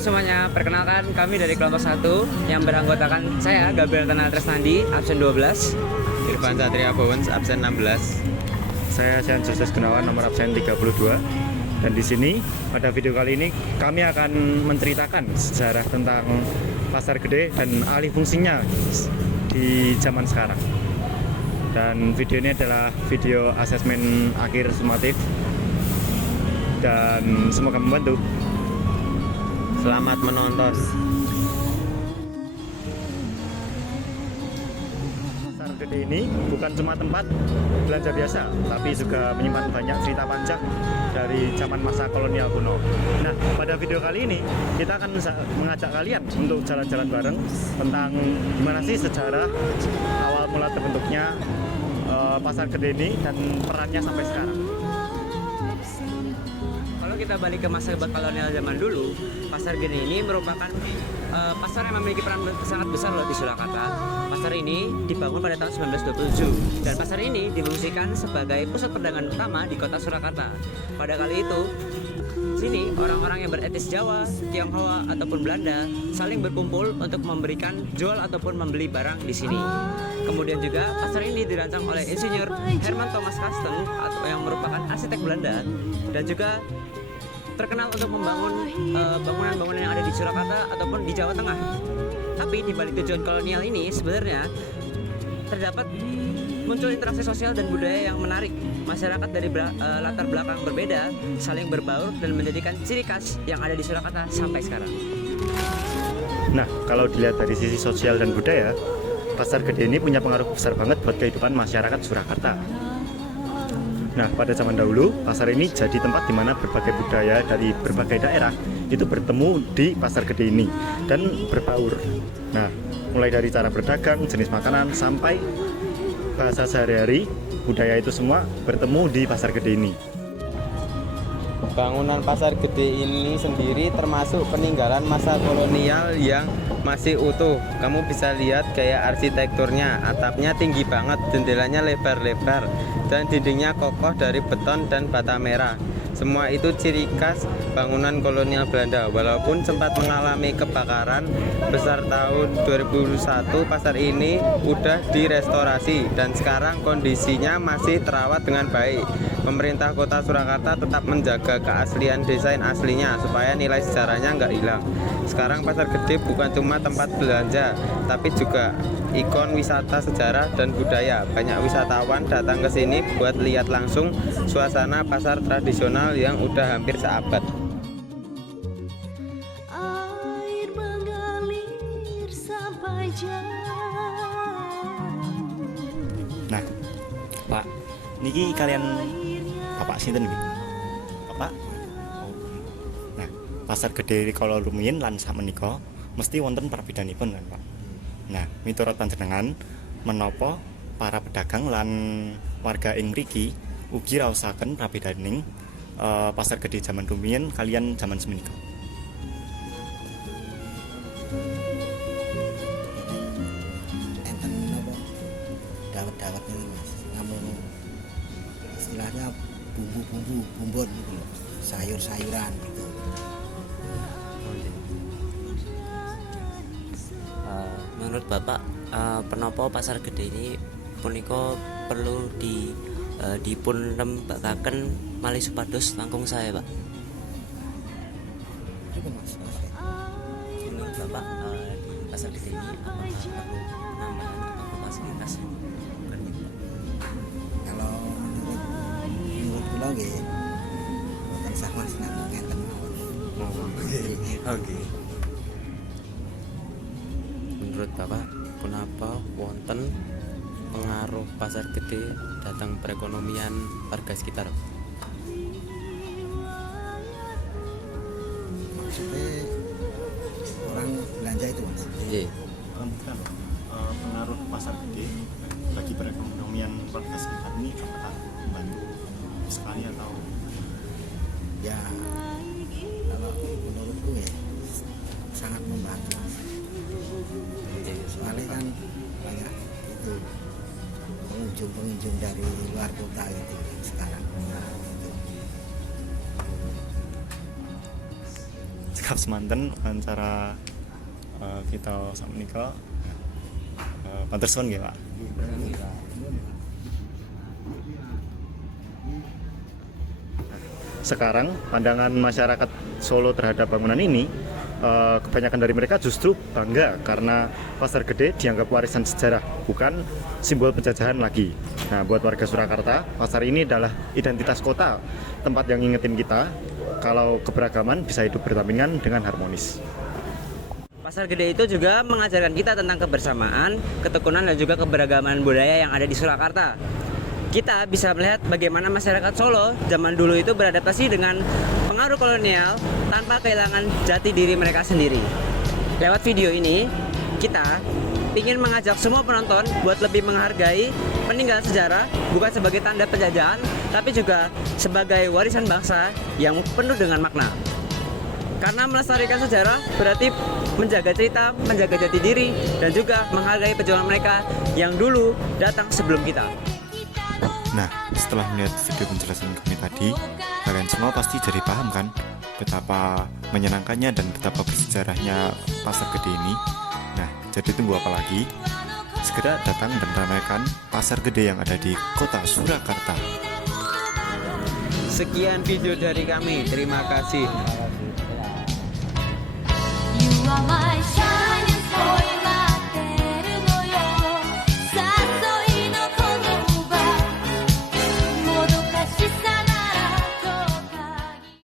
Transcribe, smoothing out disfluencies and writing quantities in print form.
semuanya, perkenalkan kami dari kelompok 1 yang beranggotakan saya Gabriel Tanah Tresnandi, absen 12. Irfan Satria Bowens, absen 16. Saya Sian Justus Gunawan, nomor absen 32. Dan di sini pada video kali ini kami akan menceritakan sejarah tentang pasar gede dan alih fungsinya di zaman sekarang. Dan video ini adalah video asesmen akhir sumatif dan semoga membantu. Selamat menonton. Pasar gede ini bukan cuma tempat belanja biasa, tapi juga menyimpan banyak cerita panjang dari zaman masa kolonial kuno. Nah, pada video kali ini kita akan mengajak kalian untuk jalan-jalan bareng tentang gimana sih sejarah awal mula terbentuknya pasar gede ini dan perannya sampai sekarang. Kalau kita balik ke masa kolonial zaman dulu, pasar gede ini merupakan pasar yang memiliki peran sangat besar loh di Surakarta. Pasar ini dibangun pada tahun 1927 dan pasar ini difungsikan sebagai pusat perdagangan utama di kota Surakarta. Pada kali itu, sini orang-orang yang beretnis Jawa, Tionghoa ataupun Belanda saling berkumpul untuk memberikan jual ataupun membeli barang di sini. Kemudian juga pasar ini dirancang oleh Insinyur Herman Thomas Kasten atau yang merupakan arsitek Belanda dan juga terkenal untuk membangun bangunan-bangunan yang ada di Surakarta ataupun di Jawa Tengah. Tapi di balik tujuan kolonial ini sebenarnya terdapat muncul interaksi sosial dan budaya yang menarik. Masyarakat dari latar belakang berbeda saling berbaur dan menjadikan ciri khas yang ada di Surakarta sampai sekarang. Nah, kalau dilihat dari sisi sosial dan budaya, pasar gede ini punya pengaruh besar banget buat kehidupan masyarakat Surakarta. Nah, pada zaman dahulu, pasar ini jadi tempat di mana berbagai budaya dari berbagai daerah itu bertemu di pasar gede ini dan berbaur. Nah, mulai dari cara berdagang, jenis makanan, sampai bahasa sehari-hari, budaya itu semua bertemu di pasar gede ini. Bangunan pasar gede ini sendiri termasuk peninggalan masa kolonial yang masih utuh. Kamu bisa lihat gaya arsitekturnya, atapnya tinggi banget, jendelanya lebar-lebar, dan dindingnya kokoh dari beton dan bata merah. Semua itu ciri khas bangunan kolonial Belanda. Walaupun sempat mengalami kebakaran besar tahun 2001, pasar ini udah direstorasi dan sekarang kondisinya masih terawat dengan baik. Pemerintah Kota Surakarta tetap menjaga keaslian desain aslinya supaya nilai sejarahnya nggak hilang. Sekarang pasar gede bukan cuma tempat belanja, tapi juga ikon wisata sejarah dan budaya. Banyak wisatawan datang ke sini buat lihat langsung suasana pasar tradisional yang udah hampir seabad. Air mengalir sampai Nah, Pak, niki kalian Bapak sinten niki? Bapak? Oh. Nah, pasar gede kalau rumiyin lan sakmenika mesti wonten prabedanipun kan, Pak. Nah, miturut panjenengan menapa para pedagang lan warga ing mriki ugi raosaken prabedaning pasar gede zaman rumiyin kalian zaman semenika. Enten napa dawet-dawet ini Mas, namun istilahnya bumbu-bumbu bumbon gitu loh, sayur-sayuran gitu. Menurut Bapak, penapa pasar gede ini punika perlu dipun rembakaken malih supados langkung sae, Pak? Itu Mas. Menurut Bapak, di pasar gede ini apakah perlu penambahan atau fasilitas? Bukan gitu, Pak. Kalau menurut kula nggih mboten sah Mas namung ngeten mawon. Oke. Menurut Bapak, kenapa wonten pengaruh pasar gede datang perekonomian warga sekitar? Maksudnya orang belanja itu Mas. Iya. Kan pengaruh pasar gede bagi perekonomian warga sekitar ini apakah membantu sekali atau Ya kalau menurutku ya sangat membantu. Soalnya kan banyak itu pengunjung-pengunjung dari luar kota gitu sekarang. Nah, gitu. Kap semanten antara kita sama menika pantesun nggih Pak. Sekarang pandangan masyarakat Solo terhadap bangunan ini, kebanyakan dari mereka justru bangga karena Pasar Gede dianggap warisan sejarah, bukan simbol penjajahan lagi. Nah, buat warga Surakarta, pasar ini adalah identitas kota, tempat yang ngingetin kita kalau keberagaman bisa hidup berdampingan dengan harmonis. Pasar Gede itu juga mengajarkan kita tentang kebersamaan, ketekunan, dan juga keberagaman budaya yang ada di Surakarta. Kita bisa melihat bagaimana masyarakat Solo zaman dulu itu beradaptasi dengan pengaruh kolonial tanpa kehilangan jati diri mereka sendiri. Lewat video ini, kita ingin mengajak semua penonton buat lebih menghargai peninggalan sejarah bukan sebagai tanda penjajahan, tapi juga sebagai warisan bangsa yang penuh dengan makna. Karena melestarikan sejarah berarti menjaga cerita, menjaga jati diri, dan juga menghargai perjuangan mereka yang dulu datang sebelum kita. Nah, setelah melihat video penjelasan kami tadi, kalian semua pasti jadi paham kan betapa menyenangkannya dan betapa bersejarahnya Pasar Gede ini. Nah, jadi tunggu apa lagi? Segera datang dan ramaikan Pasar Gede yang ada di kota Surakarta. Sekian video dari kami. Terima kasih.